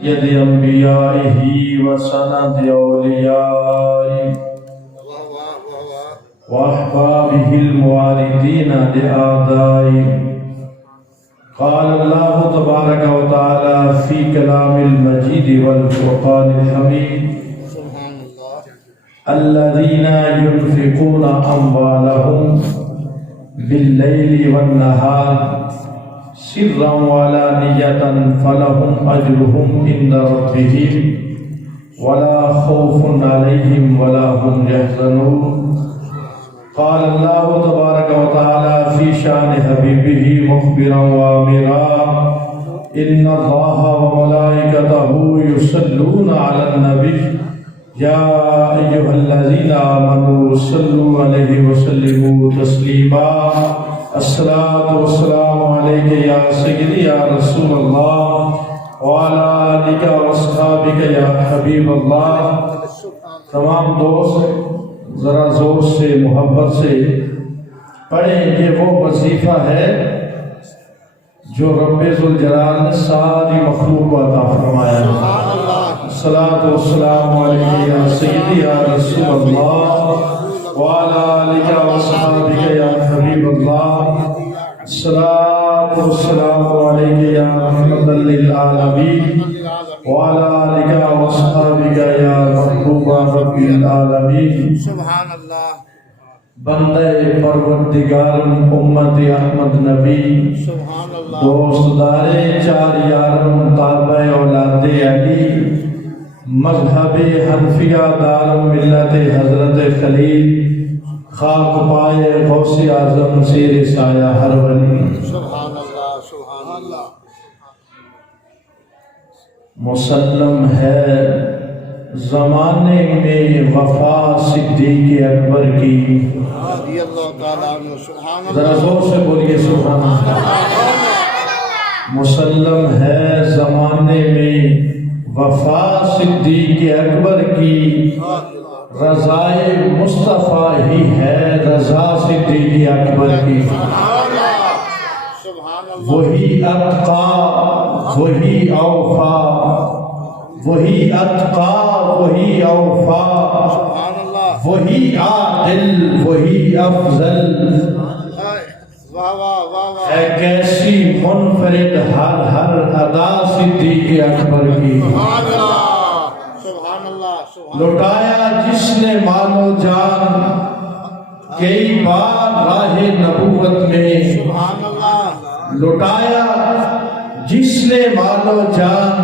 سید انبیائہ وسند اولیائہ واحبابہ المواردین لآدائہ قال اللہ تبارک و تعالی فی کلام المجید والفرقان الحمید الذین ينفقون اموالهم باللیل والنہار سرا وعلانیۃ فلهم اجرهم عند ربهم ولا خوف علیہم ولا هم يحزنون قال اللہ تبارک و تعالی فی شان حبیبہ مخبرا وآمرا ان اللہ وملائکتہ یصلون علی النبی یا ایھا الذین آمنوا صلوا علیہ وسلموا تسلیما الصلاۃ والسلام علیک یا سیدی یا رسول اللہ وعلی آلک واصحابک یا حبیب اللہ۔ تمام دوست ذرا زور سے محبت سے پڑھیں، یہ وہ وظیفہ ہے جو رب ذوالجلال نے ساری مخلوق کو عطا فرمایا ہے۔ الصلاۃ والسلام علیک یا سیدی یا رسول اللہ وعلی آلک واصحابک یا حبیب اللہ۔ الصلاۃ والسلام علیک یا رحمۃ للعالمین وعلی آلک واصحابک یا محبوب رب العالمین۔ سبحان اللہ۔ بندے پروردگار امت احمد نبی، سبحان اللہ۔ دوست دارے چار یارم تابع اولاد علی، مذہب حنفیہ دار ملت حضرت خلیل، خاک پائے غوث اعظم زیر سایہ ہر ولی۔ سبحان اللہ۔ سبحان اللہ۔ مسلم ہے زمانے میں وفا صدیق اکبر کی، رضی اللہ تعالیٰ عنہ۔ سبحان ذرا اللہ۔ زور سے بولیے سبحان اللہ۔ مسلم ہے زمانے میں وفا صدیق اکبر کی، رضائے مصطفیٰ ہی ہے رضا صدیق اکبر کی۔ سبحان اللہ۔ وہی اتقا وہی اوفا، وہی اتقا وہی اوفا، سبحان اللہ۔ وہی عادل وہی افضل، واہ واہ واہ واہ۔ ہے کیسی منفرد ہر ادا صدیق اکبر کی۔ سبحان اللہ۔ سبحان اللہ۔ سبحان لٹایا جس نے مال و جان کئی بار راہ نبوت میں، سبحان اللہ۔ لٹایا جس نے مال و جان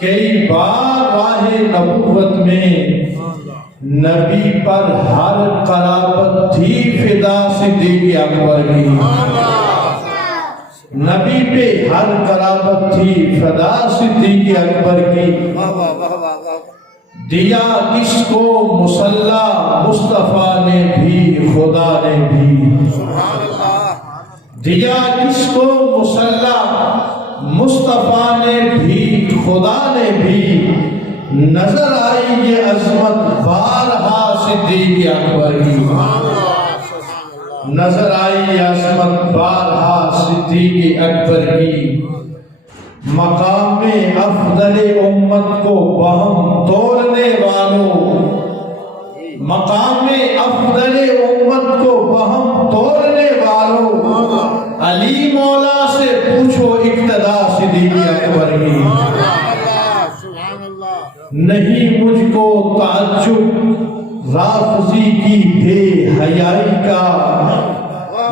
کئی بار راہ نبوت میں، نبی پر ہر قرابت تھی فدا صدیق اکبر کی۔ نبی پہ ہر قرابت تھی فدا صدیق اکبر کی۔ واہ واہ واہ واہ واہ۔ دیا کس کو مصلح مصطفیٰ نے بھی خدا نے بھی، سبحان اللہ۔ دیا کس کو مصلح مصطفیٰ نے بھی خدا نے بھی، نظر آئی یہ عظمت بارہا صدیق اکبر کی۔ نظر آئی یہ عظمت بارہا صدیق اکبر کی۔ مقام افضل امت کو بہم توڑنے والوں، مقام افضل امت کو بہم توڑنے والوں، علی مولا سے پوچھو اقتدا صدیق اکبر کی۔ نہیں مجھ کو تعجب رافضی کی بے حیائی کا،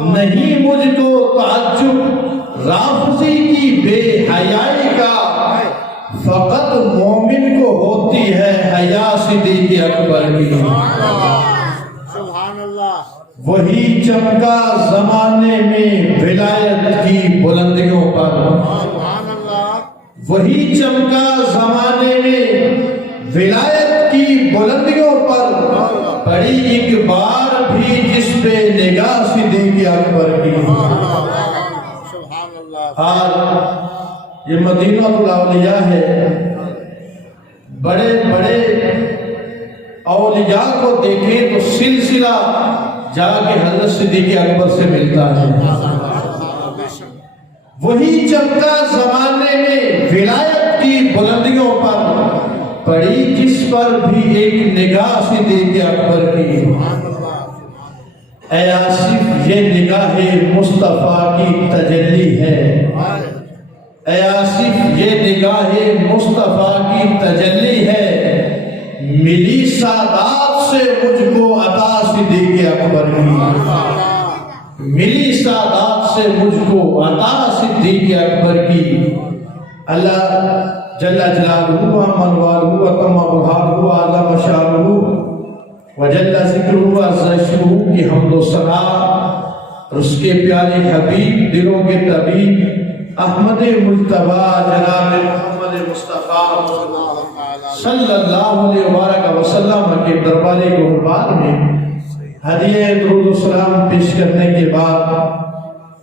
نہیں مجھ کو تعجب رافضی کی بے حیائی کا، فقط مومن کو ہوتی ہے حیا صدیق اکبر کی۔ سبحان اللہ۔ وہی چمکا زمانے میں ولایت کی بلندیوں پر، سبحان اللہ۔ وہی چمکا زمانے میں ولایت کی بلندیوں پر، پڑی ایک بار بھی جس پہ نگاہ صدیق اکبر کی۔ سبحان اللہ۔ آج یہ مدینہ الاولیاء ہے، بڑے بڑے اولیاء کو دیکھیں تو سلسلہ جا کے حضرت صدیق اکبر سے ملتا ہے۔ وہی چمکا زمانے میں ولایت کی بلند پڑی جس پر بھی ایک نگاہ صدیق اکبر کی۔ سبحان اللہ، اے آصف یہ نگاہ مصطفیٰ کی تجلی ہے، اے آصف یہ نگاہ مصطفیٰ کی تجلی ہے، ملی سعادت سے مجھ کو عطا صدیق اکبر کی، ملی سعادت سے مجھ کو عطا صدیق اکبر کی۔ اللہ جل جلالہ ومن والہ وتم برہانہ اعظم شانہ وجل ذکرہ عز شانہ کی حمد و ثنا اور اس کے پیارے حبیب دلوں کے طبیب احمد مجتبی جناب محمد مصطفیٰ صلی اللہ علیہ وآلہ وسلم کے دربار قربان میں ہدیہ درود و سلام پیش کرنے کے بعد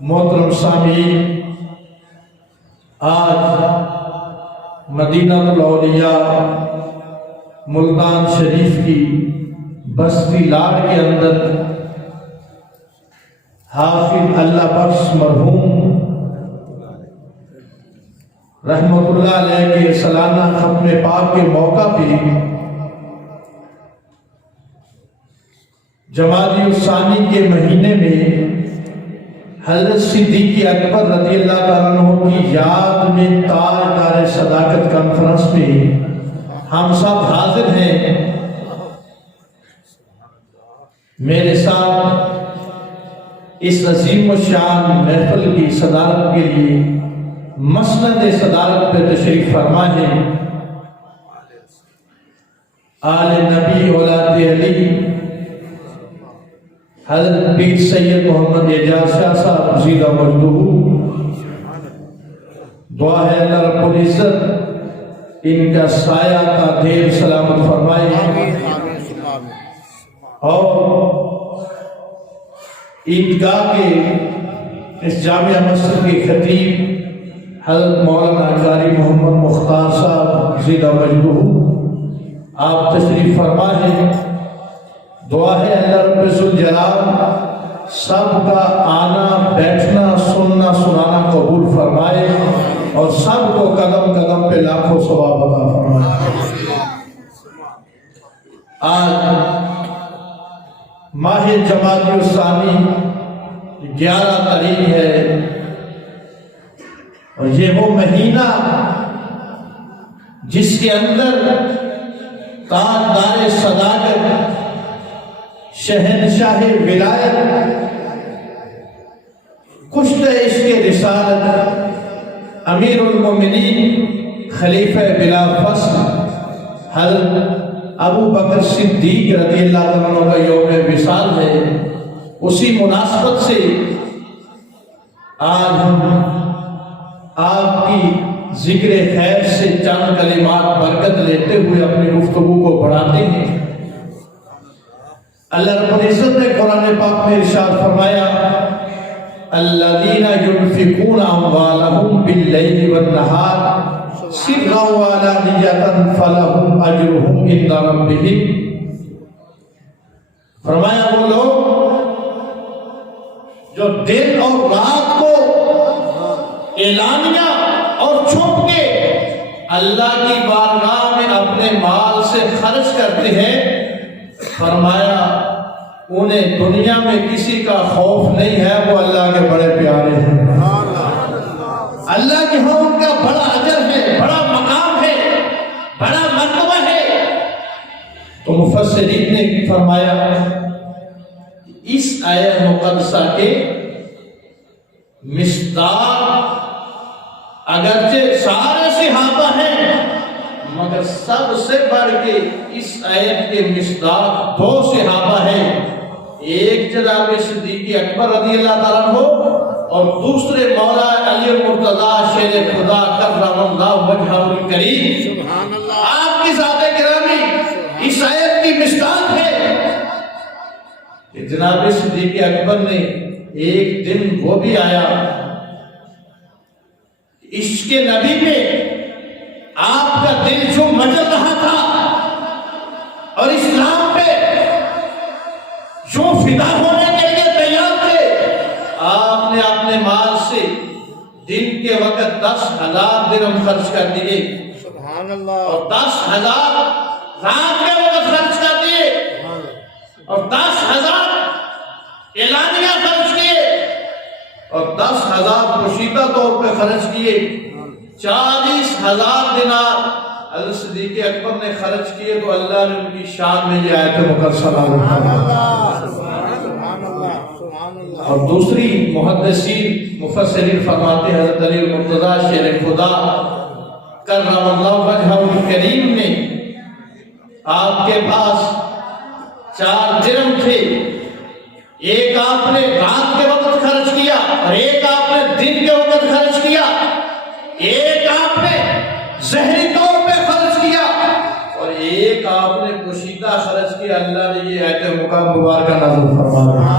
محترم سامعین، آج مدینہ الاولیاء ملتان شریف کی بستی لاڑ کے اندر حافظ اللہ بخش مرحوم رحمت اللہ علیہ کے سالانہ ختم پاک کے موقع پہ جمادی الثانی کے مہینے میں حضرت صدیق اکبر رضی اللہ تعالیٰ عنہ کی یاد میں تاجدار صداقت کانفرنس میں ہم سب حاضر ہیں۔ میرے ساتھ اس عظیم و شان محفل کی صدارت کے لیے مسند صدارت پہ تشریف فرما ہے آل نبی اولاد علی حضرت پیر سید محمد اعجاز شاہ صاحب زیدہ مجدہ، دعا ہے اللہ رب العزت ان کا سایہ کا دیر سلامت فرمائے اور عیدگاہ کے اس جامعہ مسجد کے خطیب حضرت مولانا قاری محمد مختار صاحب زیدہ مجدہ آپ تشریف فرما ہے۔ دعا ہے اللہ رب ذوالجلال سب کا آنا بیٹھنا سننا سنانا قبول فرمائے اور سب کو قدم قدم پہ لاکھوں ثواب عطا فرمائے۔ آج ماہ جمادی الثانی 11 تاریخ ہے اور یہ وہ مہینہ جس کے اندر تاجدار صداقت شہنشاہ ولایت کشت عشق رسالت امیر المومنین خلیفہ بلا فصل حضرت ابو بکر صدیق رضی اللہ عنہ کا یوم وصال ہے۔ اسی مناسبت سے آج ہم آپ کی ذکر خیر سے چند کلمات برکت لیتے ہوئے اپنی گفتگو کو بڑھاتے ہیں۔ اللہ رب العزت نے قرآن پاک میں ارشاد فرمایا الذین ينفقون اموالهم باللیل والنہار سرا وعلانیۃ فلہم اجرہم عند ربہم، فرمایا وہ لوگ جو دن اور رات کو اعلانیہ اور چھپ کے اللہ کی بارگاہ میں اپنے مال سے خرچ کرتے ہیں، فرمایا انہیں دنیا میں کسی کا خوف نہیں ہے، وہ اللہ کے بڑے پیارے ہیں، اللہ کے ہاں ان کا بڑا اجر ہے، بڑا مقام ہے، بڑا مرتبہ ہے۔ تو مفسرین نے فرمایا اس آیت مقدسہ کے مصداق اگرچہ سارے صحابہ ہیں مگر سب سے بڑھ کے اس آیت کے مصداق 2 صحابہ ہیں، ایک جناب صدیق اکبر رضی اللہ تعالیٰ عنہ اور دوسرے مولا علی المرتضی شیر خدا کرم اللہ وجہہ الکریم۔ سبحان اللہ، آپ کی ذات گرامی اس آیت کی مصداق ہے کہ جناب صدیق اکبر نے ایک دن وہ بھی آیا عشق نبی میں آپ کا دل جو مچل رہا تھا اور اسلام پہ جو فدا ہونے کے لیے تیار تھے، آپ نے اپنے مال سے دن کے وقت 10,000 درہم خرچ کر دیے سبحان اللہ اور 10,000 رات کے وقت خرچ کر دیے اور 10,000 اعلانیہ خرچ کیے اور 10,000 پوشیدہ طور پہ خرچ کیے 40,000 دینار حضرت صدیق اکبر نے خرچ کیے تو اللہ نے ان کی شان میں یہ آیت مقدسہ نازل فرمائی۔ سبحان اللہ سبحان اللہ اور دوسری محدثین مفسرین فرماتے ہیں حضرت علی المرتضیٰ شیر خدا کرم اللہ وجہہ الکریم نے آپ کے پاس 4 درہم تھے، ایک آپ نے رات کے وقت خرچ کیا اور ایک آپ نے دن کے وقت خرچ کیا، ایک آپ نے ظہری طور پہ خرچ کیا اور ایک آپ نے پوشیدہ خرچ کیا۔ اللہ نے یہ آیت مبارکہ نازل فرمایا،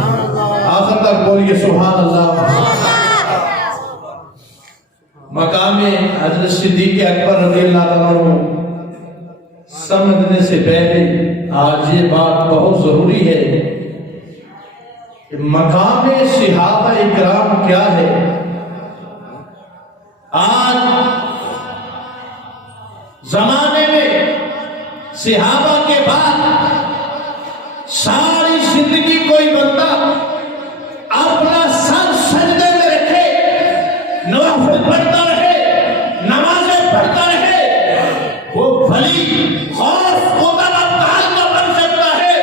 آخر تک بولیے سبحان اللہ۔ مقام حضرت صدیق اکبر رضی اللہ عنہ سمجھنے سے پہلے آج یہ بات بہت ضروری ہے کہ مقام صحابہ اکرام کیا ہے۔ آج زمانے میں صحابہ کے بعد ساری زندگی کوئی بندہ اپنا سر سجدے میں رکھے، نوافل پڑھتا رہے، نمازیں پڑھتا رہے، وہ بھلی خوف قدر ابدال کا بن سکتا ہے،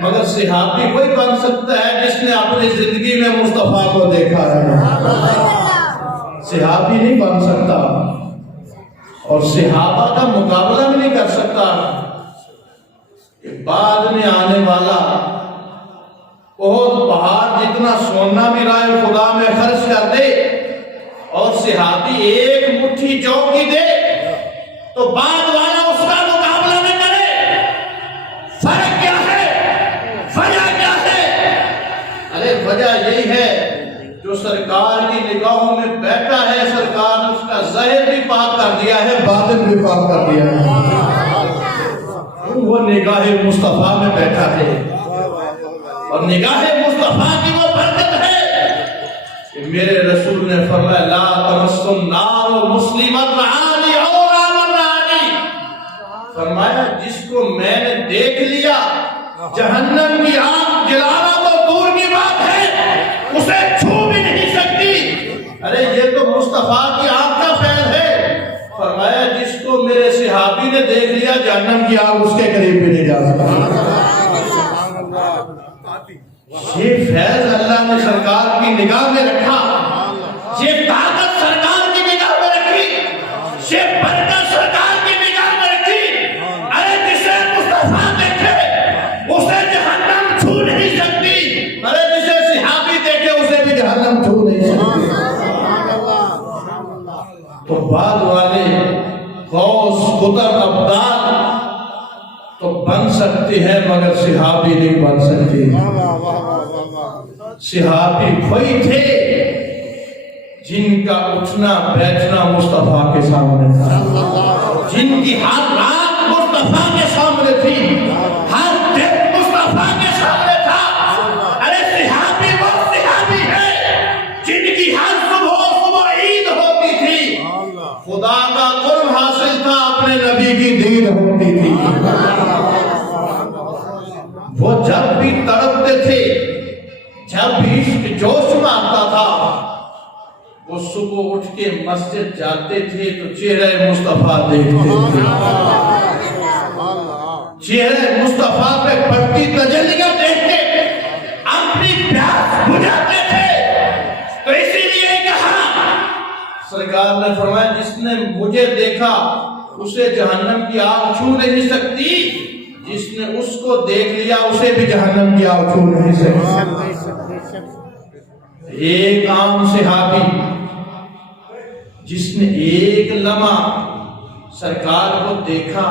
مگر صحابی کوئی بن سکتا ہے جس نے اپنی زندگی میں مصطفیٰ کو دیکھا ہے۔ صحابی نہیں بن سکتا اور صحابہ کا مقابلہ بھی نہیں کر سکتا کہ بعد میں آنے والا بہت پہاڑ جتنا سونا بھی رائے خدا میں خرچ کر دے اور صحابی ایک مٹھی جو کی دے تو بعد والا اس کا مقابلہ نہ کرے۔ فرق کیا ہے؟ وجہ کیا ہے؟ ارے وجہ یہی ہے جو سرکار کی نگاہوں میں بیٹھا ہے، سرکار نے اس کا ظاہر بھی پاک کر دیا ہے، باطن بھی پاک کر دیا ہے۔ وہ نگاہ مصطفیٰ میں بیٹھا ہے اور نگاہ مصطفیٰ کی وہ برکت ہے کہ میرے رسول نے فرمایا لا تمس النار مسلما رعانی او رام رعانی، فرمایا جس کو میں نے دیکھ لیا جہنم کی آگ جلانا تو دور کی بات ہے، اسے چھو بھی نہیں سکتی۔ ارے یہ تو مصطفیٰ کی آگ کا فیض ہے۔ فرمایا جس کو میرے صحابی نے دیکھ لیا جہنم کی آگ اس کے قریب بھی نہیں جا سکتا۔ یہ فیض اللہ نے سرکار کی نگاہ میں رکھا، یہ طاقت سرکار کی نگاہ میں رکھی، یہ برکت سرکار کی نگاہ میں رکھی۔ ارے جسے مصطفیٰ دیکھے اسے جہنم چھو نہیں سکتی، ارے جسے صحابی دیکھے اسے بھی جہنم چھو نہیں سکتی۔ تو بعد والے غوث قطب ابدال تو بن سکتے ہیں مگر صحابی نہیں بن سکتے۔ صحابی وہی تھے جن کا اٹھنا بیٹھنا مصطفیٰ کے سامنے تھا، جن کی ہر رات مصطفیٰ کے سامنے تھی، ہر دن مصطفیٰ کے سامنے تھا۔ ارے صحابی وہ صحابی ہے جن کی ہر صبح عید ہوتی تھی، خدا کا قرب حاصل تھا، اپنے نبی کی دید ہوتی تھی۔ وہ جب بھی تڑپتے تھے، جب بھی عشق جوش میں آتا تھا، وہ صبح اٹھ کے مسجد جاتے تھے تو چہرہ مصطفیٰ دیکھتے تھے، چہرہ مصطفیٰ پہ بڑھتی تجلیاں دیکھ کے اپنی پیاس بجھاتے تھے۔ تو اسی لیے کہا سرکار نے فرمایا جس نے مجھے دیکھا اسے جہنم کی آگ چھو نہیں سکتی، جس نے اس کو دیکھ لیا اسے بھی جہنم کی آگ چھو نہیں سکتی۔ ایک عام صحابی جس نے ایک لمحہ سرکار کو دیکھا،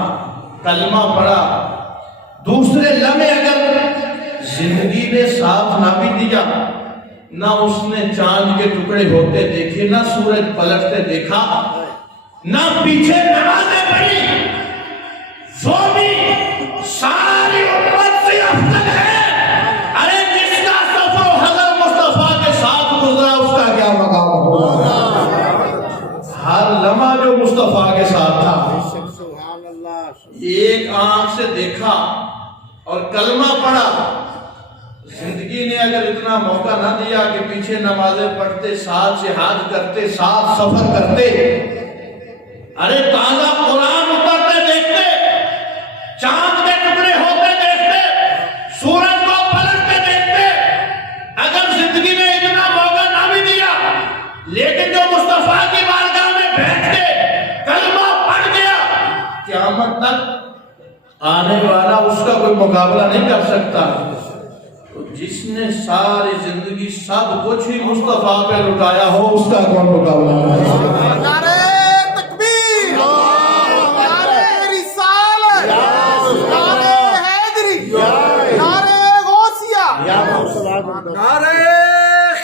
کلمہ پڑھا، دوسرے لمحے اگر زندگی نے ساتھ نہ بھی دیا، نہ اس نے چاند کے ٹکڑے ہوتے دیکھے، نہ سورج پلٹتے دیکھا، نہ پیچھے نمازیں پڑھی، وہ بھی ساری امت سے افضل ہے۔ ارے جس کا سفر حضرت مصطفیٰ کے ساتھ گزرا اس کا کیا مقام ہوگا؟ ہر لمحہ جو مصطفیٰ کے ساتھ تھا ایک آنکھ سے دیکھا اور کلمہ پڑھا. زندگی نے اگر اتنا موقع نہ دیا کہ پیچھے نمازیں پڑھتے، ساتھ جہاد کرتے، ساتھ سفر کرتے، ارے تازہ قرآن اترتے دیکھتے، چاند کے ٹکڑے ہوتے دیکھتے، سورج کو پلٹتے دیکھتے. اگر زندگی نے اتنا موقع نہ بھی دیا، لیکن جو مصطفیٰ کی بارگاہ میں بیٹھ کے کلمہ پڑھ گیا، قیامت تک آنے والا اس کا کوئی مقابلہ نہیں کر سکتا. جس نے ساری زندگی سب کچھ ہی مصطفیٰ پہ لٹایا ہو، اس کا کون مقابلہ ہے؟ نعرہ تکبیر، نعرہ رسالت، نعرہ حیدری، نعرہ غوثیہ، نعرہ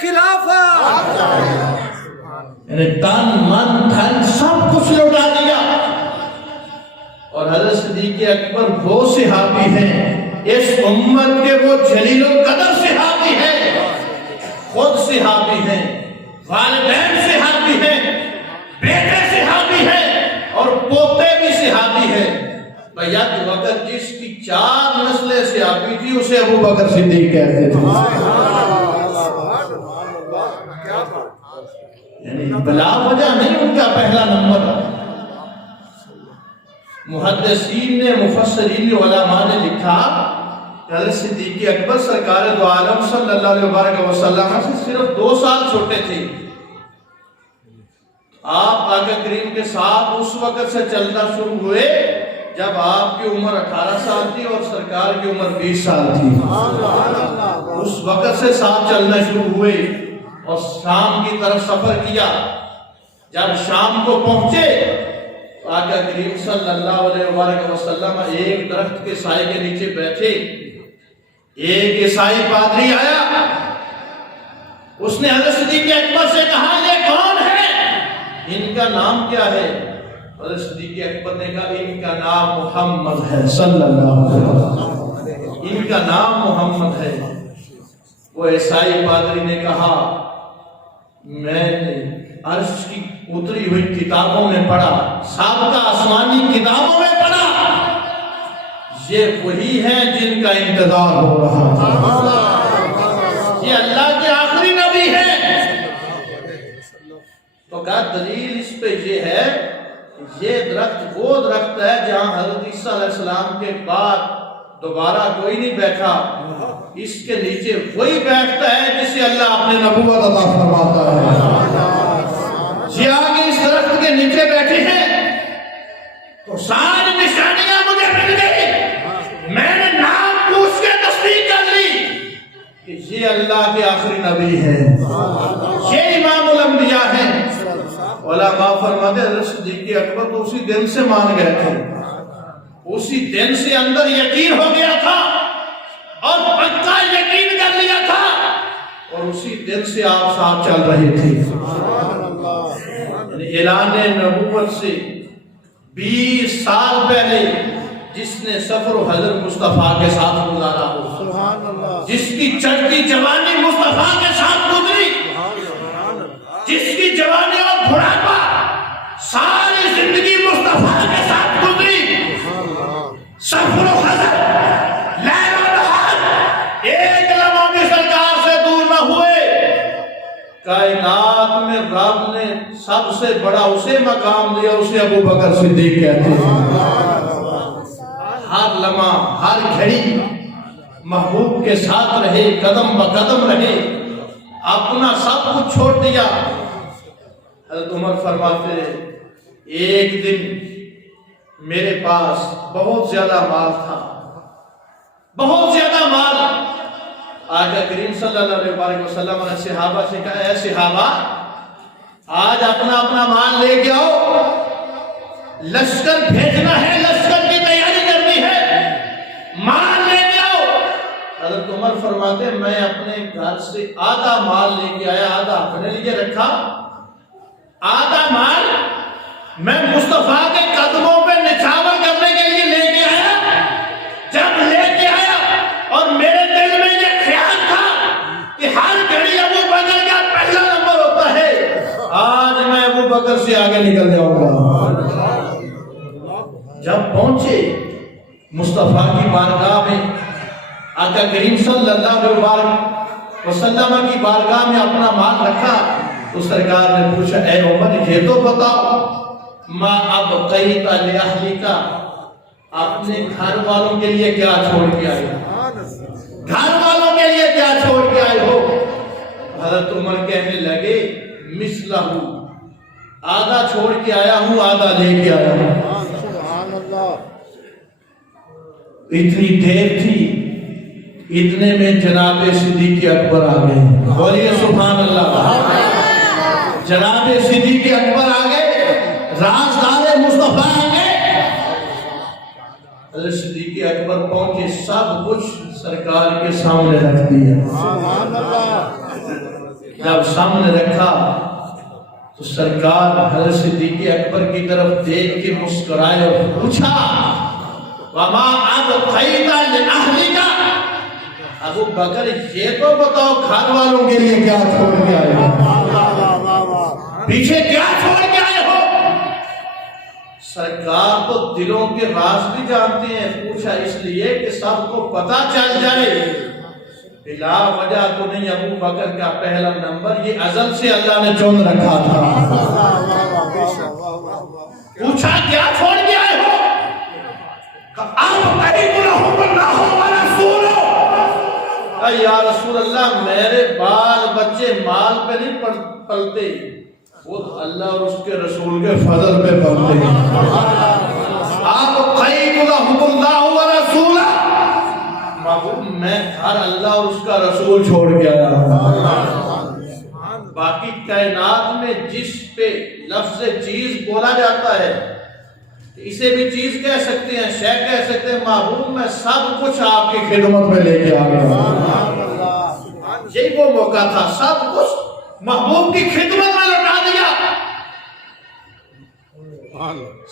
خلافت. یعنی تن من دھن سب کچھ لٹا دیا. اور حضرت صدیق اکبر وہ صحابی ہیں، اس امت کے وہ جلیل و قدر صحابی ہیں، خود صحابی ہیں، والدین صحابی ہیں، بیٹے صحابی ہیں اور پوتے بھی صحابی ہیں. بیعت وقت جس کی 4 نسلیں صحابی تھی اسے ابو بکر صدیق کہتے تھے. یعنی بلا وجہ نہیں ان کا پہلا نمبر. محدثین نے، مفسرین علماء نے لکھا کہ حضرت صدیق اکبر سرکار دو عالم صلی اللہ علیہ وسلم سے صرف 2 سال چھوٹے تھے. آپ آقا کریم کے ساتھ اس وقت سے چلنا شروع ہوئے جب آپ کی عمر 18 سال تھی اور سرکار کی عمر 20 سال تھی. اس وقت سے ساتھ چلنا شروع ہوئے اور شام کی طرف سفر کیا. جب شام کو پہنچے آقا کریم صلی اللہ علیہ وسلم ایک درخت کے سائے کے نیچے بیٹھے. ایک عیسائی پادری آیا، اس نے حضرت صدیق اکبر سے کہا یہ کون ہے، ان کا نام کیا ہے؟ حضرت صدیق اکبر نے کہا ان کا نام محمد ہے صلی اللہ علیہ وسلم، ان کا نام محمد ہے. وہ عیسائی پادری نے کہا میں نے عرش کی اتری ہوئی کتابوں میں پڑھا، سابقہ آسمانی کتابوں میں پڑھا، یہ وہی ہیں جن کا انتظار ہو رہا تھا، یہ اللہ کے آخری نبی ہیں. تو کہا دلیل اس پہ یہ ہے یہ درخت وہ درخت ہے جہاں حضرت عیسیٰ علیہ السلام کے بعد دوبارہ کوئی نہیں بیٹھا، اس کے نیچے وہی بیٹھتا ہے جسے اللہ اپنے نبوت عطا فرماتا ہے. یہ آگے اس درخت کے نیچے بیٹھے ہیں تو ساری نشانیاں مجھے مل گئی. میں نے نام پوچھ کے تصدیق کر لی کہ یہ اللہ کے آخری نبی ہیں، یہ امام الانبیاء ہیں. علماء فرماتے ہیں حضرت صدیق اکبر تو اسی دن سے مان گئے تھے، اسی دن سے اندر یقین ہو گیا تھا اور پکا یقین کر لیا تھا اور اسی دن سے آپ ساتھ چل رہے تھے. اعلان نبوت سے 20 سال پہلے جس نے سفر و حضرت مصطفیٰ کے ساتھ گزارا ہو، جس کی چڑھتی جوانی مصطفیٰ کے ساتھ گزری، جس کی جوانی اور بڑھاپا ساری زندگی مصطفیٰ کے ساتھ گزری، سفر و حضرت لیل و نہار ایک لمحہ بھی سرکار سے دور نہ ہوئے. کائنات میں رب نے سب سے بڑا اسے مقام دیا، اسے ابو بکر صدیق کہتے ہیں. ہر لمحہ ہر گھڑی محبوب کے ساتھ رہے، قدم بقدم رہے، اپنا سب کچھ چھوڑ دیا. حضرت عمر فرماتے ایک دن میرے پاس بہت زیادہ مال تھا، بہت زیادہ مال. آقا کریم صلی اللہ علیہ وسلم نے صحابہ سے کہا اے صحابہ آج اپنا اپنا مال لے کے آؤ، لشکر بھیجنا ہے، لشکر کی تیاری کرنی ہے، مال لے کے آؤ. حضرت عمر فرماتے میں اپنے گھر سے آدھا مال لے کے آیا، آدھا اپنے لیے رکھا، آدھا مال میں مصطفیٰ کے قدموں پہ نچھاور کرنے کے لیے لے کے آیا. جب لے کے آیا اور میرے دل میں یہ خیال تھا کہ ہر گھڑی ابو بکر کا پہلا نمبر ہوتا ہے، آج میں ابو بکر سے آگے نکل جاؤں گا. جب پہنچے مصطفیٰ کی بارگاہ میں، آقا کریم صلی اللہ علیہ وسلم کی بارگاہ میں اپنا مال رکھا تو سرکار نے پوچھا اے عمر یہ تو بتاؤ ما ابقیت لأہلک، اپنے گھر والوں کے لیے کیا چھوڑ کے آئے ہو؟ گھر والوں کے لیے کیا چھوڑ کے آئے ہو؟ حضرت عمر کہنے لگے مثلہ، آدھا چھوڑ کے آیا ہوں آدھا لے کے آیا ہوں۔ سبحان اللہ۔ اتنی دیر تھی، اتنے میں جناب صدیق اکبر آ گئے، بولیے سبحان اللہ۔ جناب صدیق اکبر آ گئے، رازدار مصطفیٰ آ گئے۔ حضرت صدیق اکبر پہنچے، سب کچھ سرکار کے سامنے رکھ دیا۔ سبحان اللہ۔ جب سامنے رکھا تو سرکار حضرت صدیق اکبر کی طرف دیکھ کے مسکرائے اور پوچھا وما ابقیت لأہلک، ابو بکر یہ تو بتاؤ گھر والوں کے لیے کیا چھوڑ کے آئے ہو؟ پیچھے کیا چھوڑ کے آئے ہو؟ سرکار تو دلوں کے راز بھی جانتے ہیں، پوچھا اس لیے کہ سب کو پتہ چل جائے، بلا وجہ تو نہیں، ابو بکر کا پہلا نمبر یہ ازل سے اللہ نے چن رکھا تھا۔ پوچھا کیا چھوڑ کے آئے ہو؟ یا رسول اللہ میرے بال بچے مال پہ نہیں پلتے، وہ اللہ اور اس کے رسول کے فضل پہ پلتے ہیں۔ آپ قید لهم اللہ ورسولہ، محبوب میں گھر اللہ اور اس کا رسول چھوڑ کے آیا ہوں۔ باقی کائنات میں جس پہ لفظ چیز بولا جاتا ہے اسے بھی چیز کہہ سکتے ہیں، شے کہہ سکتے ہیں، محبوب میں سب کچھ آپ کی خدمت میں لے کے آ گیا۔ یہی وہ موقع تھا، سب کچھ محبوب کی خدمت میں لوٹا دیا۔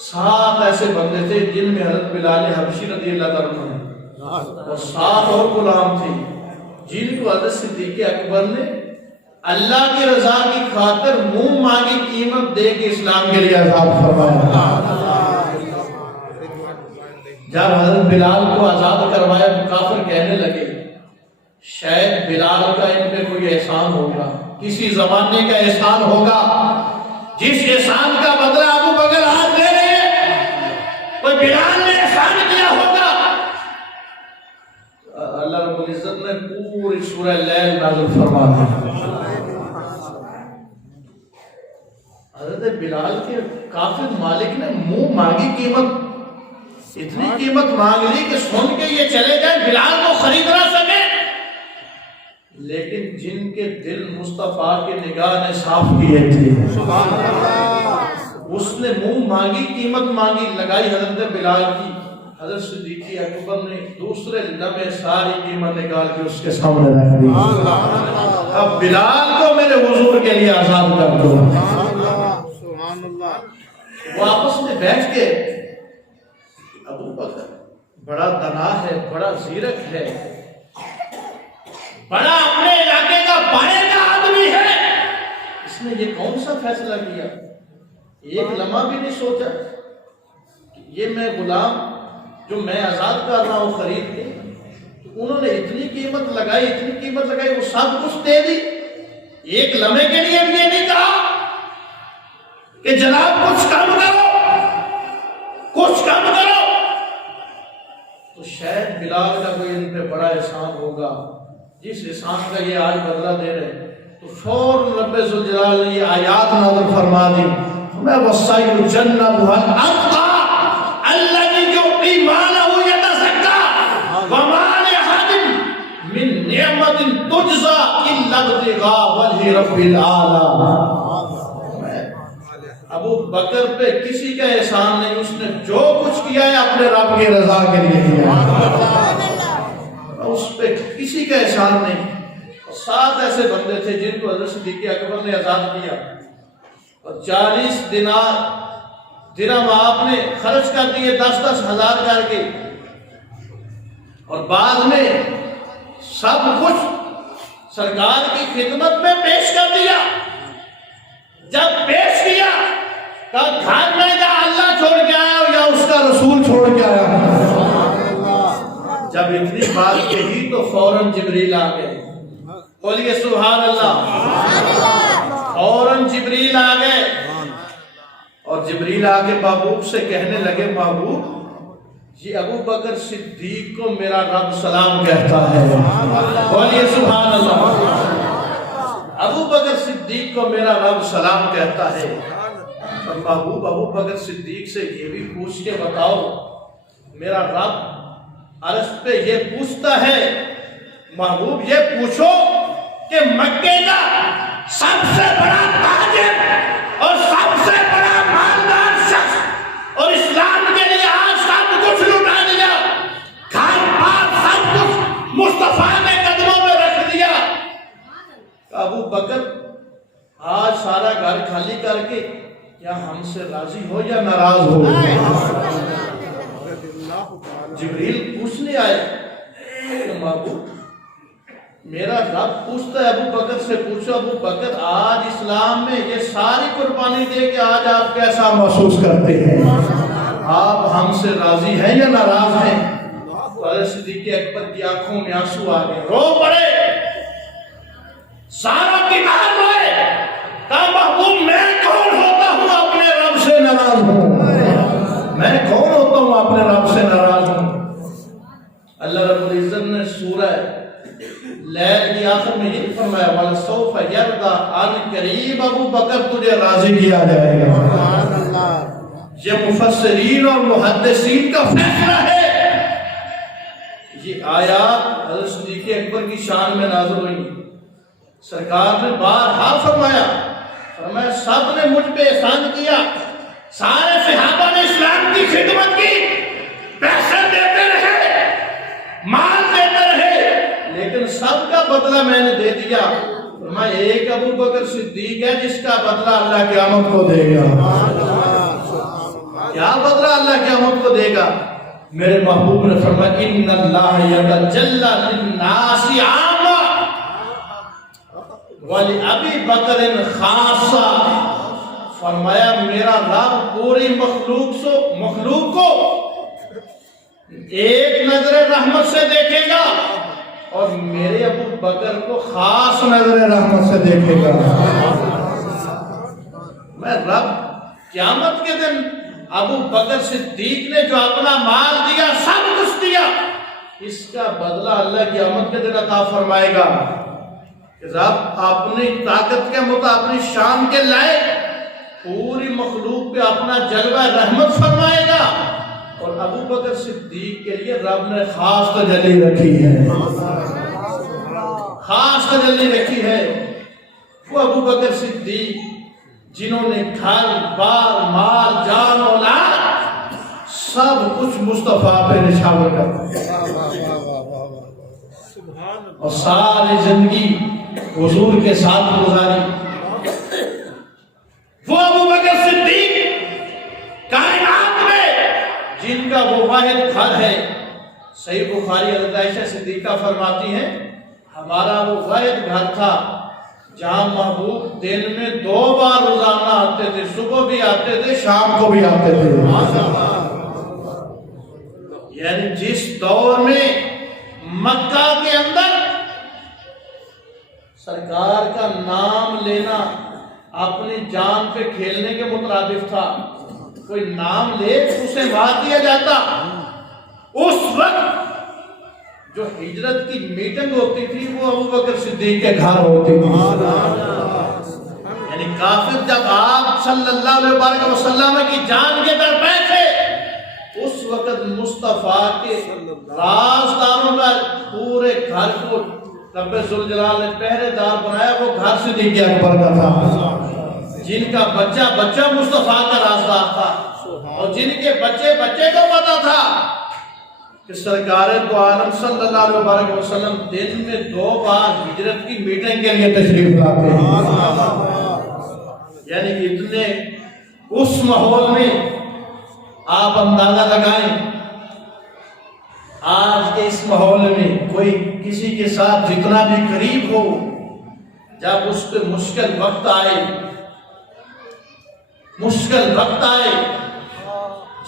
7 ایسے بندے تھے جن میں حضرت بلال حبشی رضی اللہ تعالیٰ عنہ اور 7 اور غلام تھے جن کو حضرت صدیق اکبر نے اللہ کی رضا کی خاطر منہ مانگی قیمت دے کے اسلام کے لیے آزاد فرمایا۔ جب حضرت بلال کو آزاد کروایا تو کافر کہنے لگے شاید بلال کا ان پہ کوئی احسان ہوگا، کسی زمانے کا احسان ہوگا، جس احسان کا بدلہ ابو بکر آج لے رہے ہیں، کوئی بلال نے احسان کیا ہوگا۔ اللہ رب العزت نے پوری سورہ لیل نازل فرما دی۔ حضرت بلال کے کافر مالک نے منہ مانگی قیمت، اتنی قیمت مانگ لی کہ سن کے یہ چلے جائیں، بلال کو خرید نہ سکے، لیکن جن کے دل مصطفیٰ کے نگاہ نے صاف کیے تھے اس نے منہ مانگی قیمت مانگی، لگائی حضرت بلال کی۔ حضرت صدیق اکبر نے دوسرے لمحے ساری قیمت نکال کے اس کے سامنے رکھ دی۔ اب بلال کو میرے حضور کے لیے آزاد کر دو۔ وہ آپس میں بیٹھ کے، ابو بکر بڑا دنا ہے، بڑا زیرک ہے، بڑا اپنے علاقے کا پائے کا آدمی ہے، اس نے یہ کون سا فیصلہ کیا؟ ایک لمحہ بھی نہیں سوچا کہ یہ میں غلام جو میں آزاد کر رہا ہوں خرید کے، تو انہوں نے اتنی قیمت لگائی، اتنی قیمت لگائی، وہ سب کچھ دے دی۔ ایک لمحے کے لیے بھی یہ نہیں کہا کہ جناب کچھ کم کرو، کچھ کم کرو۔ تو شاید بلال کا کوئی ان پہ بڑا احسان ہوگا، جس احسان کا یہ آج بدلہ دے رہے ہیں۔ تو فوراً رب ذوالجلال نے یہ آیات نازل فرما دی، میں وصیت جنبها الاتقى الذي يؤتي ماله يتزكى وما لأحد من نعمة تجزى إلا ابتغاء وجه رب العالمين۔ ابو بکر پہ کسی کا احسان نہیں، اس نے جو کچھ کیا ہے اپنے رب کی رضا کے لیے کیا ہے، اس پہ کسی کا احسان نہیں۔ 7 ایسے بندے تھے جن کو حضرت صدیق اکبر نے آزاد کیا، اور 40 درہم آپ نے خرچ کر دیے 10-10 ہزار کر کے، اور بعد میں سب کچھ سرکار کی خدمت میں پیش کر دیا۔ جب پیش کیا کہ گھر میں یا اللہ چھوڑ کے آیا یا اس کا رسول چھوڑ کے آیا ہوں۔ جب اتنی بات کہی تو فوراً جبریل آ گئے، بولیے سبحان اللہ، فوراً جبریل آ گئے، اور جبریل آ کے محبوب سے کہنے لگے محبوب یہ ابو بکر صدیق کو میرا رب سلام کہتا ہے، بولیے سبحان اللہ، ابو بکر صدیق کو میرا رب سلام کہتا ہے۔ اور محبوب ابو بکر صدیق سے یہ بھی پوچھ کے بتاؤ میرا رب عرش پہ یہ پوچھتا ہے، محبوب یہ پوچھو کہ مکے کا سب سے بڑا تاجر اور سب سے بڑا مالدار شخص اور اسلام کے لیے آج سب کچھ لٹا دیا، گھر بار سب کچھ مصطفیٰ نے قدموں میں رکھ دیا، ابو بکر آج سارا گھر خالی کر کے کیا ہم سے راضی ہو یا ناراض ہو؟ جبریل پوچھنے آئے کہ محبوب میرا رب پوچھتا ہے ابو بکر سے، پوچھو ابو بکر آج اسلام میں یہ ساری قربانی دے کے آج آپ کیسا محسوس کرتے ہیں؟ آپ ہم سے راضی ہیں یا ناراض ہیں؟ حضرت صدیق اکبر کی آنکھوں میں آنسو آ گئے، رو پڑے، سارا کتاب روئے، کہا محبوب میں کون ہوتا ہوں اپنے رب سے ناراض ہوں، میں کون ہوتا ہوں اپنے رب سے ناراض ہوں؟ اللہ رب العزت نے سورہ لیل کی آخر میں یہ فرمایا وَلَسَوْفَ يَرْضَى عَنْ قَرِيبٍ ابو بکر تجھے راضی کیا جائے گا۔ یہ مفسرین اور محدثین کا فیصلہ ہے۔ یہ آیات حضرت صدیق اکبر کی شان میں نازل ہوئی، سرکار نے بارہا فرمایا سب نے مجھ پہ احسان کیا، سارے صحابہ نے اسلام کی خدمت کی، پیسے دیتے رہے، مال دیتے رہے، لیکن سب کا بدلہ میں نے دے دیا۔ فرمایا ایک ابو بکر صدیق ہے جس کا بدلہ اللہ قیامت کو دے گا۔ کیا بدلہ اللہ قیامت کو دے گا؟ میرے محبوب نے فرمایا ان اللہ یتجلی للناس عامہ وَلِأَبِي بَكْرٍ خاصہ، فرمایا میرا رب پوری مخلوق کو ایک نظر رحمت سے دیکھے گا اور میرے ابو بکر کو خاص نظر رحمت سے دیکھے گا۔ میں رب قیامت کے دن ابو بکر صدیق نے جو اپنا مال دیا، سب کچھ دیا، اس کا بدلہ اللہ قیامت کے دن عطا فرمائے گا۔ رب اپنی طاقت کے مطابق اپنی شان کے لائق پوری مخلوق پہ اپنا جلوہ رحمت فرمائے گا، اور ابو بکر صدیق کے لیے رب نے خاص تجلی رکھی ہے، خاص تجلی رکھی ہے۔ وہ ابو بکر صدیق جنہوں نے گھر بار مال جان اولاد سب کچھ مصطفیٰ پہ نشاور کر اور ساری زندگی حضور کے ساتھ گزاری۔ وہ ابو بکر صدیق کائنات میں جن کا وہ واحد گھر ہے، صحیح بخاری حضرت عائشہ صدیقہ فرماتی ہیں ہمارا وہ واحد گھر تھا جہاں محبوب دن میں 2 بار روزانہ آتے تھے، صبح بھی آتے تھے، شام کو بھی آتے تھے۔ یعنی جس دور میں مکہ کے اندر سرکار کا نام لینا اپنی جان پہ کھیلنے کے مترادف تھا، کوئی نام لے اسے مار دیا جاتا، اس وقت جو ہجرت کی میٹنگ ہوتی تھی وہ ابو بکر صدیق کے گھر ہوتی تھی۔ یعنی کافر جب آپ صلی اللہ علیہ وسلم کی جان کے در پہ تھے، اس وقت مصطفیٰ کے رازداروں کا پورے گھر کو رب ذوالجلال نے پہرے دار بنایا، وہ گھر صدیق اکبر کا تھا، جن کا بچہ مصطفیٰ کا رازدار تھا، اور جن کے بچے کو پتا تھا کہ سرکار دو عالم صلی اللہ علیہ وسلم دن میں 2 بار ہجرت کی میٹنگ کے لیے تشریف لاتے ہیں۔ یعنی اتنے اس ماحول میں آپ اندازہ لگائیں آج کے اس ماحول میں کوئی کسی کے ساتھ جتنا بھی قریب ہو، جب اس پہ مشکل وقت آئے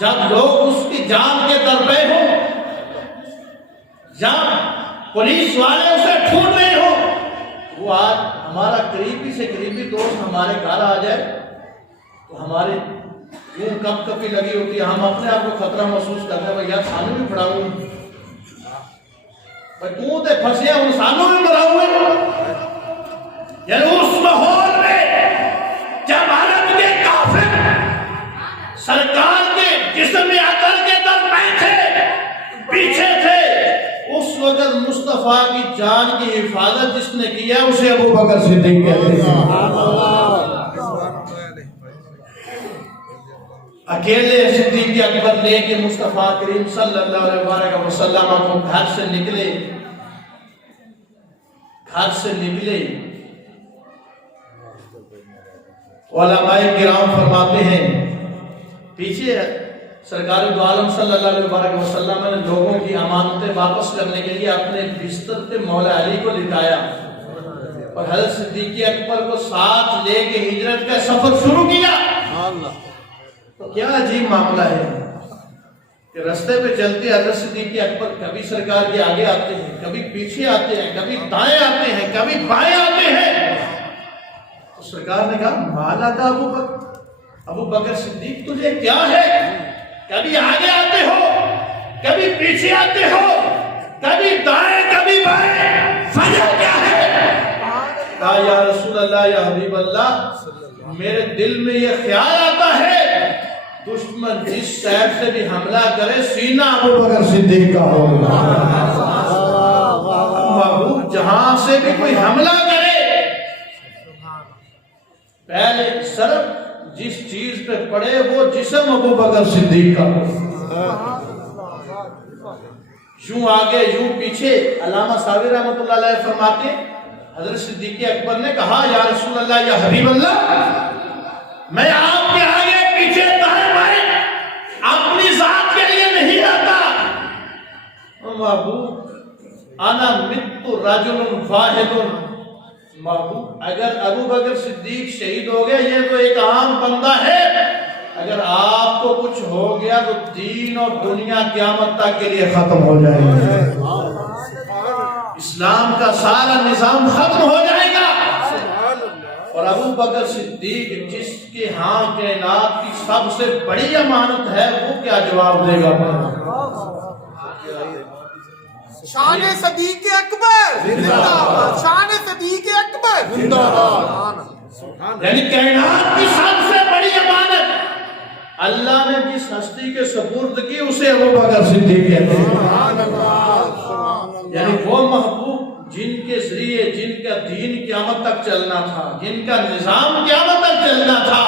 جب لوگ اس کی جان کے درپے ہوں، جب پولیس والے اسے ڈھونڈ رہے ہوں، وہ آج ہمارا قریبی سے قریبی دوست ہمارے گھر آ جائے تو ہماری یوں کپ کپی لگی ہوتی ہے، ہم اپنے آپ کو خطرہ محسوس کرتے ہیں، یار سانو بھی پڑھا ہوئے تو تے پھنسے ہیں، سانو بھی مرا ہوئے۔ یعنی اس ماحول میں جب عرب کے کافر سرکار کے جسم اطہر کے در پیچھے تھے، اس وقت مصطفیٰ کی جان کی حفاظت جس نے کیا اسے ابو بکر صدیق کہتے ہیں۔ اکیلے صدیق اکبر لے کے مصطفیٰ کریم صلی اللہ علیہ وسلم کو گھر سے نکلے، علماء کرام فرماتے ہیں پیچھے سرکار دو عالم صلی اللہ علیہ وسلم نے لوگوں کی امانتیں واپس کرنے کے لیے اپنے بستر پہ مولا علی کو لٹایا اور حضرت صدیق اکبر کو ساتھ لے کے ہجرت کا سفر شروع کیا۔ تو کیا عجیب معاملہ ہے کہ رستے پہ چلتے حضرت صدیق اکبر کبھی سرکار کے آگے آتے ہیں، کبھی پیچھے آتے ہیں، کبھی دائیں آتے ہیں، کبھی بائیں آتے ہیں۔ تو سرکار نے کہا مالا کا ابو بکر صدیق تجھے کیا ہے؟ کبھی آگے آتے ہو، کبھی پیچھے آتے ہو، کبھی دائیں کبھی بائیں، وجہ کیا ہے؟ کہا یا رسول اللہ یا حبیب اللہ، میرے دل میں یہ خیال آتا ہے دشمن جس سیف سے بھی حملہ کرے سینہ ابو بکر صدیق کا ہوگا۔ محبوب جہاں سے بھی کوئی حملہ کرے پہلے صرف جس چیز پہ پڑے وہ جسم ابو بکر صدیق کا ہوگا۔ یوں آگے یوں پیچھے۔ علامہ صابر رحمۃ اللہ علیہ فرماتے ہیں حضرت صدیق اکبر نے کہا یا رسول اللہ یا حبیب اللہ، میں آپ کے آگے پیچھے دائیں بائیں اپنی ذات کے لیے نہیں رہتا۔ محبوب انا مت رجل واحد، محبوب اگر ابو بکر صدیق شہید ہو گیا یہ تو ایک عام بندہ ہے، اگر آپ کو کچھ ہو گیا تو دین اور دنیا قیامت تک کے لیے ختم ہو جائے گا، اسلام کا سارا نظام ختم ہو جائے گا۔ اور ابو بکر صدیق جس کے ہاں کائنات کی سب سے بڑی امانت ہے وہ کیا جواب دے گا؟ شان صدیق اکبر زندہ باد، شان صدیق اکبر زندہ باد۔ یعنی کائنات کی سب سے بڑی امانت اللہ نے جس ہستی کے سپرد کی اسے ابو بکر صدیق کہتے ہیں۔ یعنی وہ محبوب جن کے ذریعے جن کا دین قیامت تک چلنا تھا، جن کا نظام قیامت تک چلنا تھا،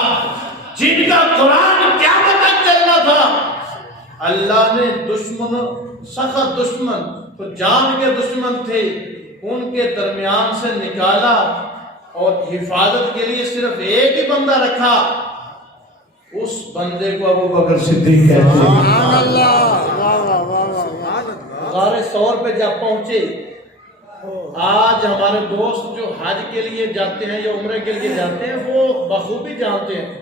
جن کا قرآن قیامت تک چلنا تھا، اللہ نے دشمن سخت دشمن تو جان کے دشمن تھے ان کے درمیان سے نکالا اور حفاظت کے لیے صرف ایک ہی بندہ رکھا، اس بندے کو ابو بکر صدیق کہتے ہیں۔ غار ثور پہ جب پہنچے، آج ہمارے دوست جو حج کے لیے جاتے ہیں یا عمرے کے لیے جاتے ہیں وہ بخوبی جانتے ہیں،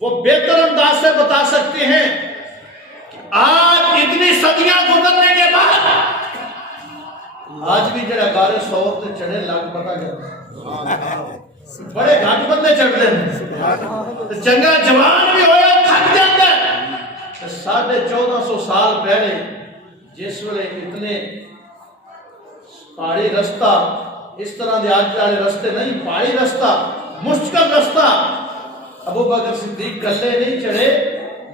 وہ بہتر انداز سے بتا سکتے ہیں کہ آج اتنی صدیاں گزرنے کے بعد آج بھی جڑا غار ثور تے چڑھے لگ پتا جاتا بڑے گھٹ بندے چڑھتے ہیں، چنگا جوان بھی ہویا تھک جاتا ہے۔ 1450 سال پہلے جس ویلے اتنے پہاڑی رستہ اس طرح دے آج والے رستے نہیں، پہاڑی رستہ مشکل رستہ، ابو بکر صدیق کلے نہیں چڑھے،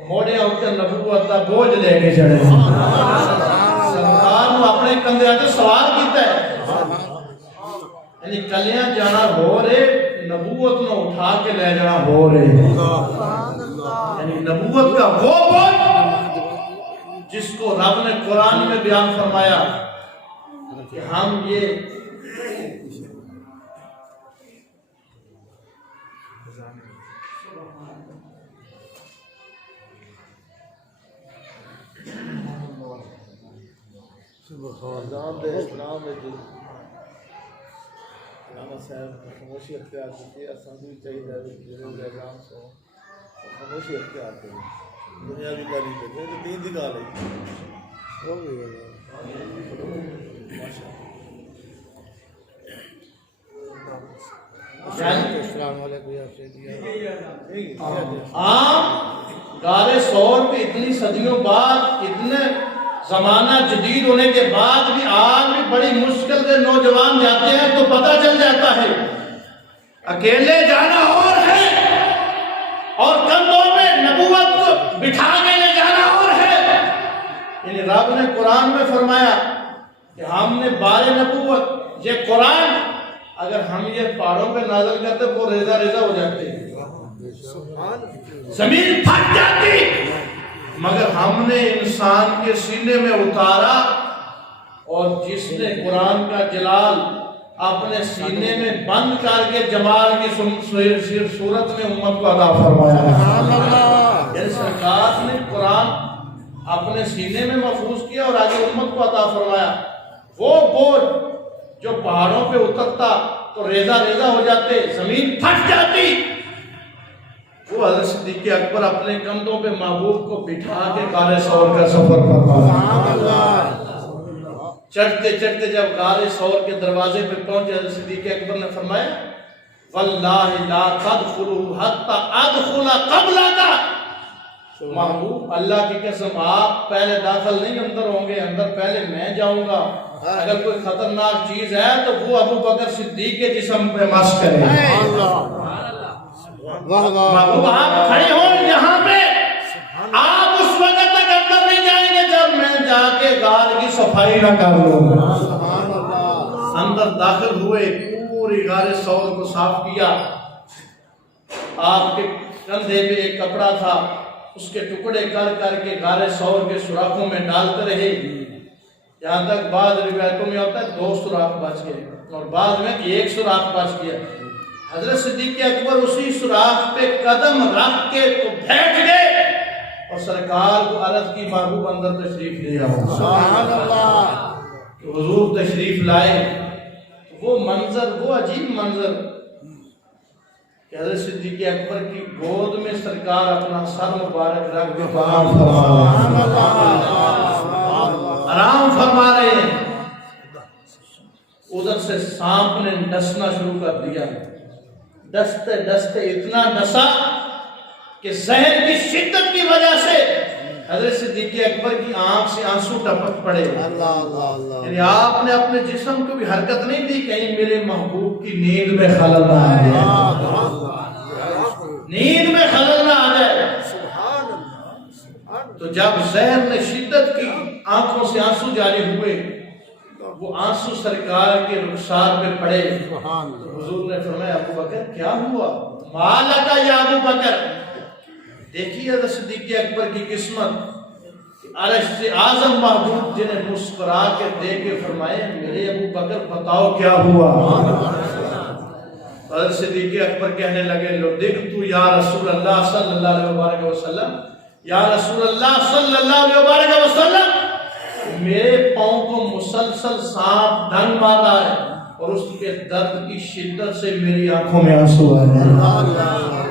موڑے ہوکر نبوت دا بوجھ لے کے چڑھے، سرکار نے اپنے کندھے تے سوار کیتا ہے، یعنی کلیاں جانا ہو رہے، نبوت نو اٹھا کے لے جانا ہو رہے، یعنی نبوت کا وہ بوجھ جس کو رب نے قرآن میں بیان فرمایا کہ ہم یہ خاموشی اختیار کی خاموشی اختیار کریں۔ دنیا بھی گالی لگے تو دین دی گال ہے ہو گئی السلام علیکم یا سیدی غار ثور پہ اتنی صدیوں بعد اتنے زمانہ جدید ہونے کے بعد بھی آج بھی بڑی مشکل سے نوجوان جاتے ہیں تو پتہ چل جاتا ہے اکیلے جانا اور ہے اور کندھوں میں نبوت کو بٹھا کے لے جانا اور ہے. یعنی رب نے قرآن میں فرمایا کہ ہم نے بار نبوت یہ قرآن اگر ہم یہ پہاڑوں پہ نازل کرتے وہ ریزہ ریزہ ہو جاتے زمین پھٹ جاتی مگر ہم نے انسان کے سینے میں اتارا اور جس نے قرآن کا جلال اپنے سینے میں بند کر کے جمال کی صورت میں امت کو عطا فرمایا. یعنی سرکار نے قرآن اپنے سینے میں محفوظ کیا اور آگے امت کو عطا فرمایا. وہ بوجھ جو پہاڑوں پہ اترتا تو ریزہ ریزہ ہو جاتے زمین پھٹ جاتی وہ حضرت صدیق اکبر اپنے کندھوں پہ محبوب کو بٹھا کے غار ثور کا سفر فرمایا. چڑھتے چڑھتے جب غار ثور کے دروازے پہ پہنچے حضرت صدیق اکبر نے فرمایا واللہ لا تدخلوا حتى ادخل قبلك. محبوب اللہ کی قسم آپ پہلے داخل نہیں اندر ہوں گے اندر پہلے میں جاؤں گا. اگر کوئی خطرناک چیز ہے تو وہ ابو بکر صدیق کے جسم پہ مس کرے. محبوب آپ کھڑے ہوں یہاں پہ آپ اس وقت تک اندر نہیں جائیں گے جب میں جا کے غار کی صفائی نہ کر لوں. اندر داخل ہوئے پوری غار ثور کو صاف کیا. آپ کے کندھے پہ ایک کپڑا تھا اس کے ٹکڑے کر کر کے غار ثور کے سوراخوں میں ڈالتے رہے یہاں تک بعض روایتوں میں ہوتا ہے 2 سوراخ بچ گئے اور بعض میں 1 سوراخ بچ گیا. حضرت صدیق اکبر اسی سوراخ پہ قدم رکھ کے تو بیٹھ گئے اور سرکار کو عرض کی محبوب اندر تشریف لے آؤ. سبحان اللہ. تو حضور تشریف لائے. وہ منظر وہ عجیب منظر کہ حضرت صدیق اکبر کی گود میں سرکار اپنا سر مبارک رکھ کے آرام فرما رہے ہیں. ادھر سے سانپ نے ڈسنا شروع کر دیا. ڈستے ڈستے اتنا ڈسا کہ زہر کی شدت کی وجہ سے حضرت صدیق اکبر کی آنکھ سے آنسو ٹپک پڑے. یعنی آپ نے اپنے جسم کو بھی حرکت نہیں دی کہیں میرے محبوب کی نیند میں خلل نہ آ جائے. نیند میں خلل نہ آ جائے. تو جب زہر نے شدت کی آنکھوں سے آنسو جاری ہوئے وہ آنسو سرکار کے رخسار پہ پڑے. حضور نے فرمایا ابو بکر کیا ہوا مالکا یا ابو بکر. دیکھیے حضرت صدیق اکبر کی قسمت عرش سے اعظم محبوب جنہیں مسکرا کے دے کے فرمائے میرے ابو بکر بتاؤ کیا ہوا. حضرت صدیق اکبر کہنے لگے لدغت یا رسول اللہ صلی اللہ علیہ وآلہ وسلم یا رسول اللہ صلی اللہ علیہ وآلہ وسلم میرے پاؤں کو مسلسل سانپ ڈنگ مارا ہے اور اس کے درد کی شدت سے میری آنکھوں میں آنسو آ رہے ہیں.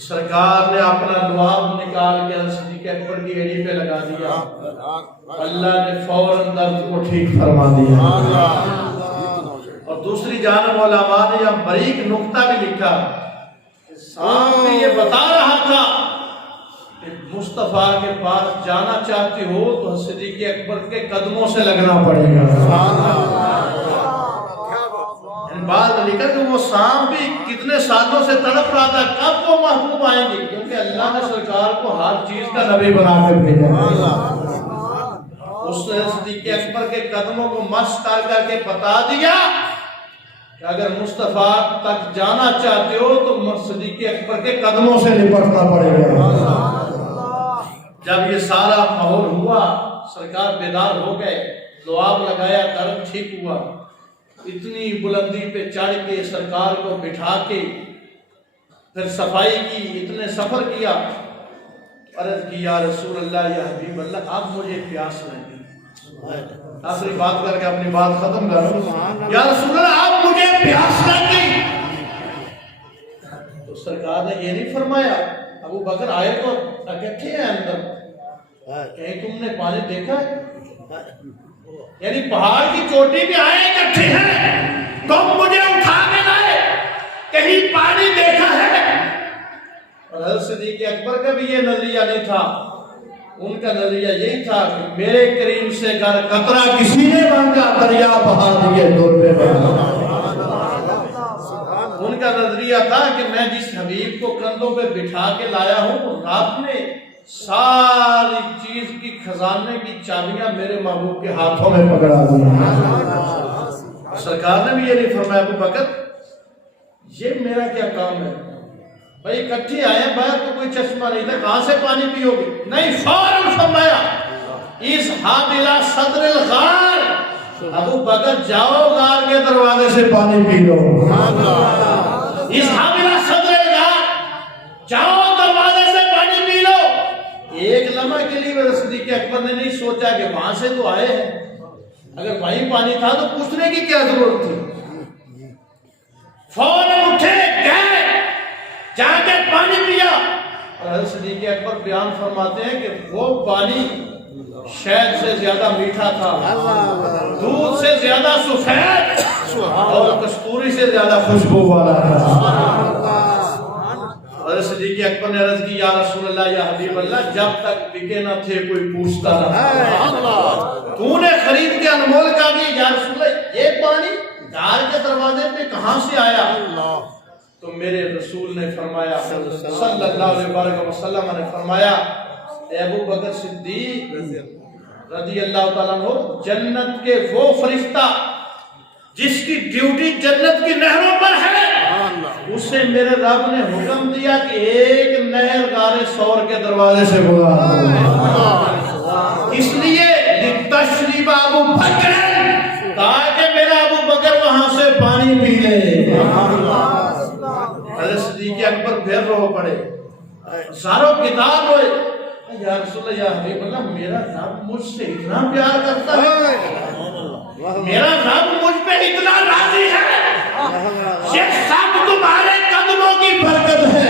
سرکار نے اپنا لعاب نکال کے حضرت صدیق اکبر کی ایڑی پہ لگا دیا. اللہ نے فوراً درد کو ٹھیک فرما دیا. اور دوسری جانب علماء نے یہ باریک نقطہ بھی لکھا سانپ بھی یہ بتا رہا تھا کہ مصطفیٰ کے پاس جانا چاہتے ہو تو صدیق اکبر کے قدموں سے لگنا پڑے گا. بعد لکھا کہ وہ سانپ بھی کتنے سالوں سے تڑپ رہا تھا کب وہ محبوب آئیں گے کیونکہ اللہ نے سرکار کو ہر چیز کا نبی بنا کے بھیجا. اس نے صدیق اکبر کے قدموں کو مس کر کر کے بتا دیا کہ اگر مصطفیٰ تک جانا چاہتے ہو تو صدیق اکبر کے قدموں سے لپٹنا پڑے گا. جب یہ سارا ماحول ہوا سرکار بیدار ہو گئے لعاب لگایا درد ٹھیک ہوا. اتنی بلندی پہ چڑھ کے سرکار کو بٹھا کے پھر صفائی کی اتنے سفر کیا. عرض کی یا رسول اللہ یا حبیب اللہ اب مجھے پیاس لگی. آخری بات کر کے اپنی بات ختم کر یا رسول اللہ اب مجھے پیاس لگی. تو سرکار نے یہ نہیں فرمایا ابو بکر آئے تو اکٹھے ہیں اندر، کہیں تم نے پانی دیکھا ہے؟ یعنی پہاڑ کی چوٹی پہ آئے اکٹھے ہیں، تم مجھے اٹھا کے لائے، کہیں پانی دیکھا ہے؟ اور حضرت صدیق اکبر کا بھی یہ نظریہ نہیں تھا، ان کا نظریہ یہی تھا کہ میرے کریم سے گر قطرہ کسی نے مانگا دریا بہا دیے دور پہ بہا۔ ان کا نظریہ تھا کہ میں جس حبیب کو کندھوں پہ بٹھا کے لایا ہوں، رب نے ساری چیز کی خزانے کی چابیاں میرے محبوب کے ہاتھوں میں پکڑا دی۔ سرکار نے بھی یہ نہیں فرمایا ابو بکر یہ میرا کیا کام ہے، بھائی اکٹھے آئے ہیں، باہر تو کوئی چشمہ نہیں تھا، کہاں سے پانی پیو گے؟ نہیں، فوراً فرمایا اذهب الى صدر الغار، ابو بکر جاؤ غار کے دروازے سے پانی پی لو۔ اذهب الى صدر الغار، جاؤ دروازے سے پانی پی لو۔ ایک لمحہ کے لیے صدیق اکبر نے نہیں سوچا کہ وہاں سے تو آئے ہیں، اگر وہیں پانی تھا تو پوچھنے کی کیا ضرورت تھی؟ فوراً اٹھے گئے، جا کے پانی پیا۔ اور حضرت صدیق اکبر بیان فرماتے ہیں کہ وہ پانی شہد سے زیادہ میٹھا تھا، دودھ سے زیادہ سفید اور کستوری سے زیادہ خوشبو والا تھا۔ حضرت صدیق اکبر نے عرض کی یا رسول اللہ، یا حبیب اللہ، جب تک بکے نہ تھے کوئی پوچھتا نہ تھا، تو نے خرید کے انمول کا دی، یا رسول اللہ یہ پانی غار کے دروازے پہ کہاں سے آیا؟ تو میرے رسول نے فرمایا صلی اللہ علیہ وسلم نے فرمایا اے ابو بکر صدیق رضی اللہ تعالیٰ عنہ، جنت کے وہ فرشتہ جس کی ڈیوٹی جنت کی نہروں پر ہے، اسے میرے رب نے حکم دیا کہ ایک نہر غار ثور کے دروازے سے بلا، اس لیے لتشریب ابو بکر، تاکہ میرا ابو بکر وہاں سے پانی پی لے۔ حضرت صدیق اکبر پھر رو پڑے، ساروں کتاب ہوئے، یا رسول اللہ، یا حبیب اللہ، میرا رب مجھ سے اتنا پیار کرتا ہے، میرا رب مجھ پہ اتنا راضی ہے، یہ سب تمہارے قدموں کی برکت ہے۔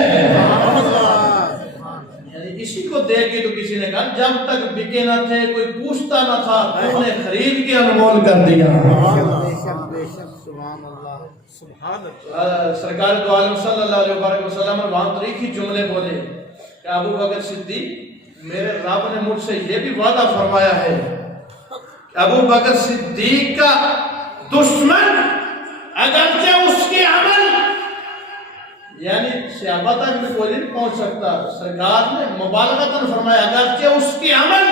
یعنی اسی کو دیکھ کے تو کسی نے کہا جب تک بکے نہ تھے کوئی پوچھتا نہ تھا، تم نے خرید کے انمول کر دیا۔ سرکار دو عالم صلی اللہ علیہ وسلم وہاں تاریخی جملے بولے کہ ابو بکر صدیق، میرے رب نے مجھ سے یہ بھی وعدہ فرمایا ہے کہ ابو بکر صدیق کا دشمن اگرچہ اس کے عمل، یعنی صحابہ تک بھی کوئی نہیں پہنچ سکتا، سرکار نے مبالغتاً فرمایا اگرچہ اس کے عمل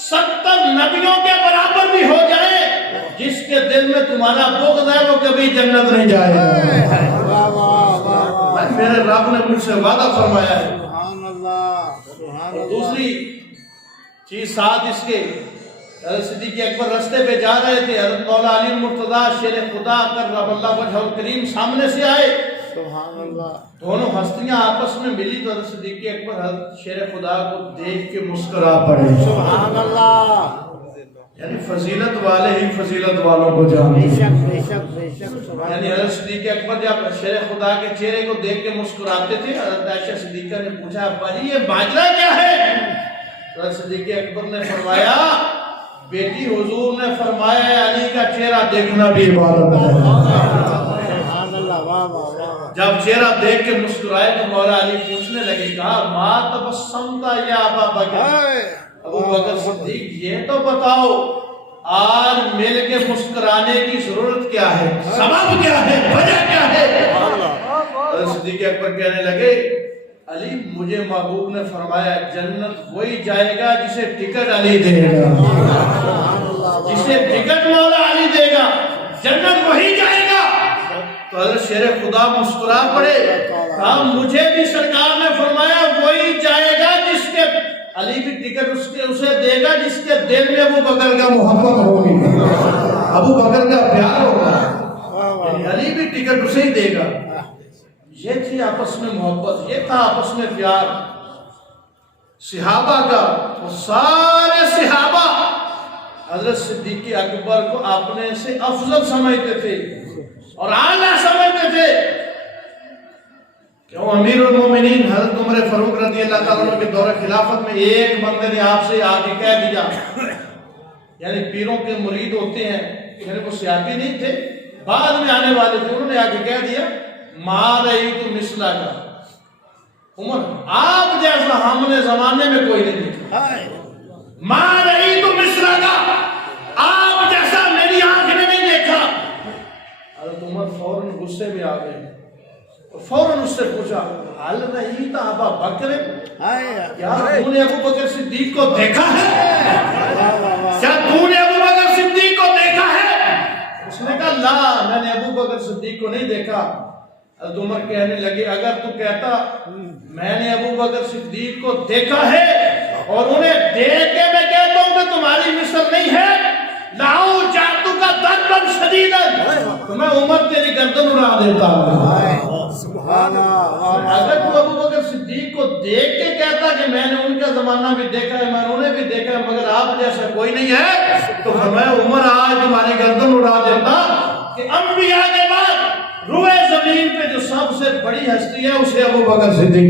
70 نبیوں کے برابر بھی ہو جائے، جس کے دل میں تمہارا بغض ہے وہ کبھی جنت نہیں جائے گا۔ میرے رب نے مجھ سے وعدہ فرمایا ہے۔ اور دوسری چیز ساتھ اس کے، حضرت صدیق اکبر رستے پہ جا رہے تھے، حضرت مولا علی مرتضیٰ شیر خدا کرم اللہ وجہہ الکریم سامنے سے آئے، دونوں ہستیاں آپس میں ملی تو حضرت صدیق اکبر حضرت شیر خدا کو دیکھ کے مسکرا پڑے۔ سبحان اللہ، یعنی فضیلت والے ہی فضیلت والوں کو جانتے ہیں۔ یعنی حضرت صدیق اکبر جب شیر خدا کے چہرے کو دیکھ کے مسکراتے تھے، حضرت عائشہ صدیقہ نے پوچھا ابا جی یہ باجرہ کیا ہے؟ حضرت صدیق اکبر نے فرمایا بیٹی حضور نے فرمایا ہے علی کا چہرہ دیکھنا بھی عبادت ہے۔ جب چہرہ دیکھ کے مسکرائے تو مولا علی پوچھنے لگے، کہا ما تبسمتا یا ابا بکر، ابو بکر صدیق یہ تو بتاؤ آج مل کے مسکرانے کی ضرورت کیا ہے، سبب کیا ہے، وجہ کیا ہے؟ حضرت صدیق اکبر کہنے لگے علی مجھے محبوب نے فرمایا جنت وہی جائے گا جسے ٹکٹ علی دے گا، جسے ٹکٹ مولا علی دے گا جنت وہی جائے گا۔ تو حضرت شیر خدا مسکرا پڑے، کہا مجھے بھی سرکار نے فرمایا وہی جائے گا جس کے علی بھی ٹکٹ اسے دے گا جس کے دل میں ابو بکر کا محبت ہوگی، ابو بکر کا پیار ہوگا، علی بھی ٹکٹ اسے ہی دے گا۔ یہ تھی آپس میں محبت، یہ تھا آپس میں پیار صحابہ کا۔ وہ سارے صحابہ حضرت صدیق اکبر کو اپنے سے افضل سمجھتے تھے اور اعلیٰ سمجھتے تھے۔ کیوں امیر المومنین حضرت عمر فاروق رضی اللہ تعالیٰ عنہ کے دور خلافت میں ایک بندے نے آپ سے آگے کہہ دیا، یعنی پیروں کے مرید ہوتے ہیں، یعنی وہ صحابی نہیں تھے، بعد میں آنے والے تھے، انہوں نے آگے کہہ دیا ما رأیت مثلہ کا، عمر آپ جیسا ہم نے زمانے میں کوئی نہیں دیکھا، ما رأیت مثلہ کا، آپ جیسا میری آنکھ نے نہیں دیکھا۔ حضرت عمر فوراً غصے میں آ گئے، فوراً اس سے پوچھا حل رہی تھا ابا بکر، کیا تو نے ابو بکر صدیق کو دیکھا ہے؟ کیا تو نے ابو بکر صدیق کو دیکھا ہے؟ اس نے کہا لا، میں نے ابو بکر صدیق کو نہیں دیکھا۔ حضرت عمر کہنے لگے اگر تو کہتا میں نے ابو بکر صدیق کو دیکھا ہے اور انہیں دیکھ کے میں کہتا ہوں کہ تمہاری مثل نہیں ہے، لاؤ جاتو کا دربن شدیدن، تو میں عمر تیری گردن اڑا دیتا ہوں۔ اگر تو ابو بکر صدیق کو دیکھ کے کہتا کہ میں نے ان کا زمانہ بھی دیکھا ہے، میں نے انہیں بھی دیکھا ہے، مگر آپ جیسا کوئی نہیں ہے، تو میں عمر آج تمہاری گردن اڑا دیتا کہ انبیاء کے بعد روئے زمین پہ جو سب سے بڑی ہستی ہے اسے ابو بکر صدیق